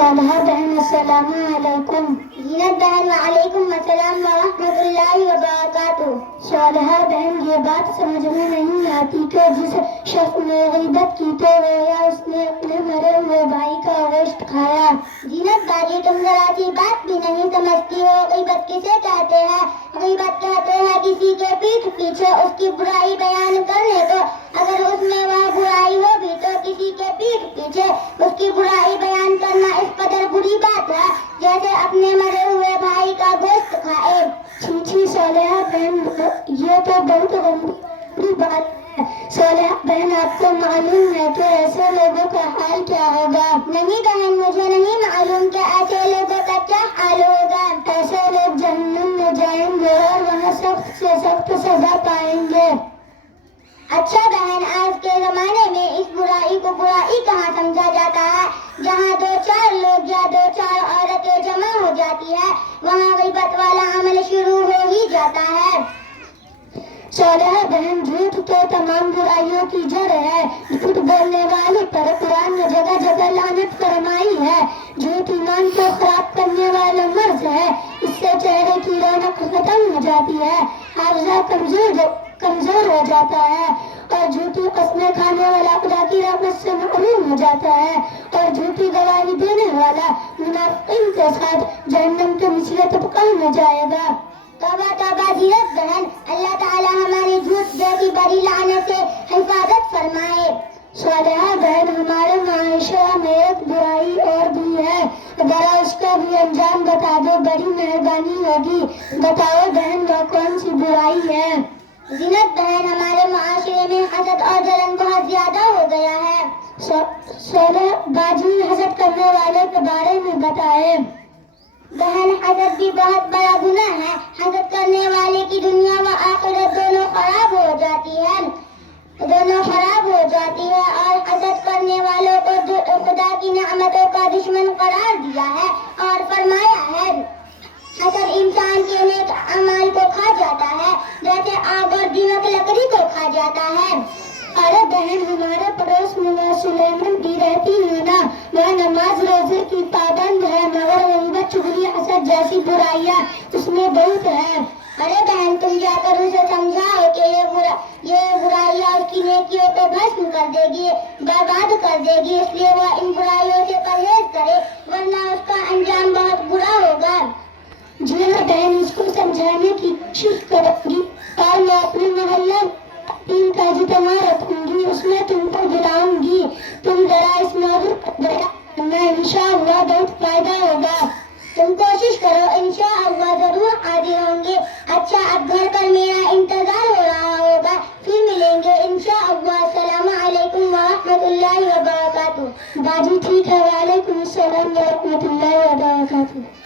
صالحہ بہن السلام علیکم۔ زینت بہن وعلیکم السلام ورحمۃ اللہ وبرکاتہ۔ صالحہ بہن یہ بات سمجھ میں نہیں آتی کہ جس شخص نے غیبت کی تو گویا اس نے اپنے مرے ہوئے بھائی کا گوشت کھایا۔ زینت باجی تم ذرا سی بات بھی نہیں سمجھتی ہو، غیبت کسے کہتے ہیں؟ غیبت کہتے ہیں کسی کے پیٹھ پیچھے اس کی برائی بیان کرنے کو، اگر اس میں وہ برائی ہوگی تو کسی کے پیٹھ پیچھے اس کی برائی بیان کرنا اس قدر بری بات ہے جیسے اپنے مرے ہوئے بھائی کا گوشت کھائے۔ چھی صالحہ بہن یہ تو بہت گندی بات ہے۔ صالحہ بہن آپ کو معلوم ہے کہ ایسے لوگوں کا حال کیا ہوگا؟ نہیں بہن مجھے نہیں معلوم کہ ایسے لوگوں کا کیا حال ہوگا۔ ایسے لوگ جہنم میں جائیں گے اور وہاں سخت سے سخت سزا پائیں گے۔ اچھا بہن آج کے زمانے میں اس برائی کو برائی کہاں سمجھا جاتا ہے؟ جہاں دو چار لوگ یا دو چار عورتیں جمع ہو جاتی ہے وہاں غیبت والا عمل شروع ہو ہی جاتا ہے۔ صالحہ بہن جھوٹ تو تمام برائیوں کی جڑ ہے۔ جھوٹ بولنے والے پر قرآن نے جگہ جگہ لعنت فرمائی ہے۔ جھوٹ ایمان کو خراب کرنے والا مرض ہے، اس سے چہرے کی رونق ختم ہو جاتی ہے، حافظہ کمزور ہو جاتا ہے، اور جھوٹی قسمیں کھانے والا خدا کی رحمت سے محروم ہو جاتا ہے، اور جھوٹی گواہی دینے والا منافقین کے ساتھ جہنم کے نچلے طبقہ میں جائے گا۔ توبہ توبہ زینت بہن، اللہ تعالی ہماری جھوٹ جیسی بری لعنت سے حفاظت فرمائے۔ صالحہ بہن ہمارے معاشرہ میں ایک برائی اور بھی ہے، ذرا اس کا بھی انجام بتا دو، بڑی مہربانی ہوگی۔ بتاؤ بہن وہ کون سی برائی ہے؟ زینت بہن ہمارے معاشرے میں حسد اور جلن بہت زیادہ ہو گیا ہے۔ صالحہ باجی حسد کرنے والے کے بارے میں بتائے۔ بہن حسد بھی بہت بڑا گناہ ہے، حسد کرنے والے کی دنیا و آخرت دونوں خراب ہو جاتی ہے اور حسد کرنے والوں کو خدا کی نعمتوں کا دشمن قرار دیا ہے اور فرمایا ہے حسد انسان کے نیک اعمال کو کھا جاتا ہے جیسے آگ اور دیمک لکڑی کو کھا جاتا ہے۔ ارے بہن ہمارے پڑوس میں وہ سلیمان بھی رہتی ہے نا، وہ نماز روزے کی پابند ہے مگر غیبت چغلی حسد جیسی برائیاں اس میں بہت ہے۔ ارے بہن تم جا کر اسے سمجھاؤ کہ یہ برائیاں اس کی نیکیوں کو بھسم کر دے گی، برباد کر دے گی، اس لیے وہ ان برائیوں سے پرہیز کرے ورنہ اس کا انجام بہت برا ہوگا۔ جی ہاں بہن اس کو سمجھانے کی کوشش کروں گی اور میں اپنے محلہ ٹیم کا اجتماع رکھوں گی، اس میں تم کو بلاؤں گی، تم ذرا اس موضوع پر بیان کرنا، انشاءاللہ بہت فائدہ ہوگا۔ تم کوشش کرو انشاءاللہ ضرور حاضر ہوں گے۔ اچھا اب گھر پر میرا انتظار ہو رہا ہوگا، پھر ملیں گے انشاءاللہ۔ السلام علیکم ورحمۃ اللہ وبرکاتہ۔ باجی ٹھیک ہے، وعلیکم السلام ورحمۃ اللہ وبرکاتہ۔